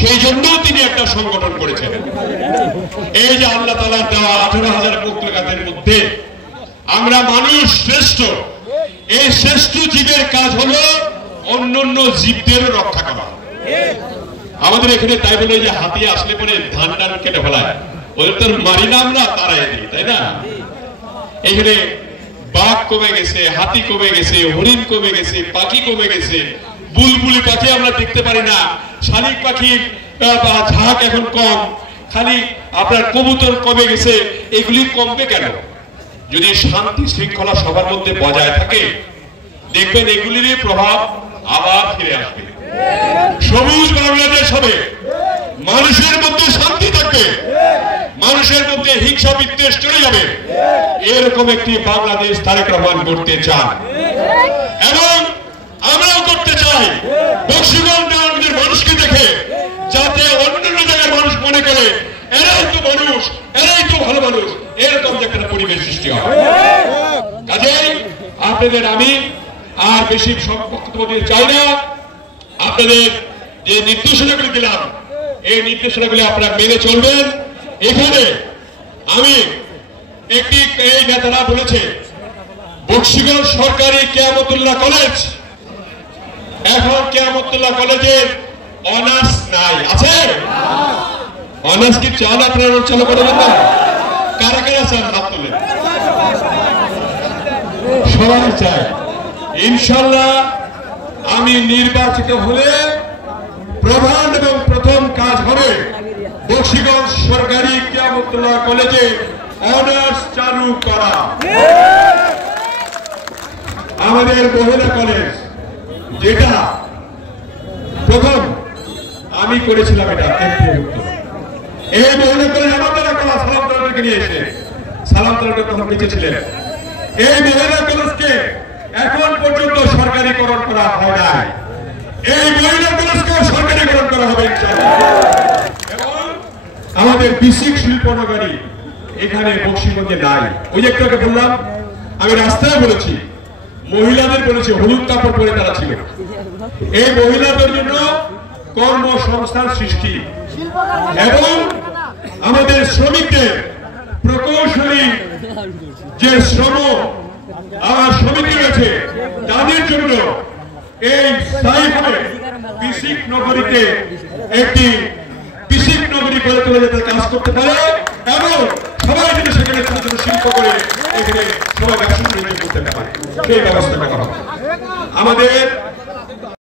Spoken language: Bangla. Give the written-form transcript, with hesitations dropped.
সেই জন্য তিনি একটা সংগঠন করেছেন। এই যে আল্লাহ তাআলার দেওয়া 18,000 মুক্তকাতের মধ্যে আমরা মানুষ শ্রেষ্ঠ, এই শ্রেষ্ঠ জীবের কাজ হলো অন্যান্য জীবদেরও রক্ষা করা। আমাদের এখানে তাই বলে যে হাতি আসলে পরে ধান টান কেটে ফেলায়, ওদের তো মারি না আমরা, তারাই দিই, তাই না? এখানে বাঘ কমে গেছে, হাতি কমে গেছে, হরিণ কমে গেছে, পাখি কমে গেছে, বুলবুলি পাখি আমরা দেখতে পারি না, শালিক পাখির ঝাঁক এখন কম, খালি আপনার কবুতর কমে গেছে। এগুলি কমবে কেন? যদি শান্তি শৃঙ্খলা সবার মধ্যে বজায় থাকে, দেখবেন এগুলির প্রভাব আবার ফিরে আসবে। সবুজ বাংলাদেশ হবে, মানুষের মধ্যে শান্তি থাকবে, মানুষের মধ্যে হিংসা বিদ্বেষ চলে যাবে। এরকম একটি বাংলাদেশ তারেক রহমান করতে চান এবং আমরাও করতে চাই। বক্সিগঞ্জের মানুষকে দেখে যাতে অন্যান্য জায়গার মানুষ মনে করে এরাই তো মানুষ, এরাই তো ভালো মানুষ, এরকম যে একটা পরিবেশ সৃষ্টি হয়। কাজেই আপনাদের আমি আর বেশি বক্তব্য দিতে চাই না। আপনাদের যে নির্দেশনাগুলি দিলাম, এই নির্দেশনাগুলি আপনারা মেনে চলবেন। এখানে আমি একটি এই নেতারা বলেছে বক্সিগঞ্জ সরকারি কিয়ামতুল্লাহ কলেজ, এখন কিয়ামতুল্লাহ কলেজের অনার্স নাই, আছে? অনার্স কি চান আপনারা চালু করে দেন? কারা কারা চান হাত তুলে? সবাই চায়। ইনশাল্লাহ আমি নির্বাচিত হলে প্রধান এবং প্রথম কাজ হবে বক্সিগঞ্জ সরকারি কিয়ামতুল্লাহ কলেজে অনার্স চালু করা। আমাদের মহিলা কলেজ যেটা প্রথম আমি করেছিলাম, এটা এই মহিলা কলেজ আমাদের একটা সালাম তালাকে নিয়ে এসে সালাম তালাকে তখন নিচে ছিলেন। এই মহিলা কলেজকে এখন পর্যন্ত সরকারিকরণ করা হয় নাই। এই মহিলা কলেজকে সরকারিকরণ করা হবে ইনশাআল্লাহ। এবং আমাদের বিসিক শিল্পনগরী এখানে বক্সিগঞ্জে নাই। ওই যে একটু আগে বললাম, আমি রাস্তায় বলেছি, মহিলাদের বলেছি হলুদ কাপড় পরে তারা ছিল। এই মহিলাদের জন্য কর্মসংস্থান সৃষ্টি এবং আমাদের শ্রমিকদের প্রকৌশলী যে শ্রম সমিতি রয়েছে তাদের জন্য এই স্থায়ীভাবে বিসিক নগরীতে একটি বিসিক নগরী গড়ে তোলা যাতে কাজ করতে পারে এবং সবাই যেন সেখানে ছোট ছোট শিল্প করে এখানে সবাই ব্যবসা করতে পারে, সেই ব্যবস্থা করা হবে। আমাদের